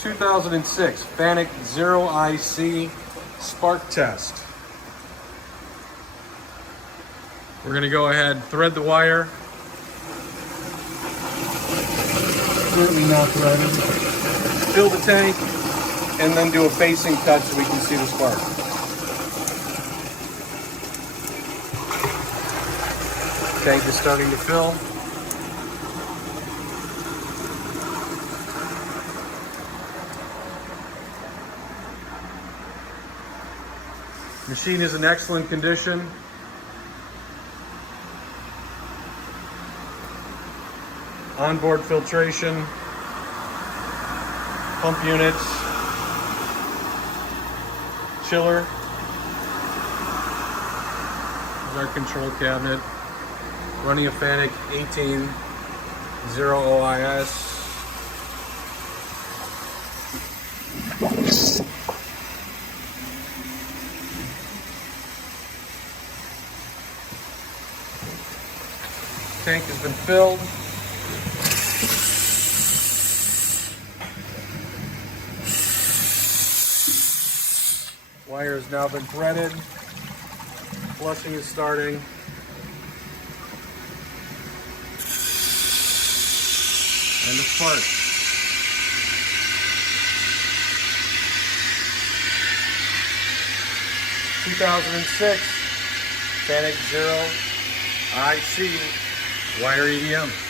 2006 Fanuc 0Ic spark test. We're going to go ahead, thread the wire. Currently not threaded. Fill the tank, and then do a facing cut so we can see the spark. Tank is starting to fill. Machine is in excellent condition. Onboard filtration, pump units, chiller. There's our control cabinet. Running a Fanuc 0Ic-Sawf. Tank has been filled. Wire has now been threaded. Flushing is starting. And the spark. '2006 Fanuc 0Ic wire EDM.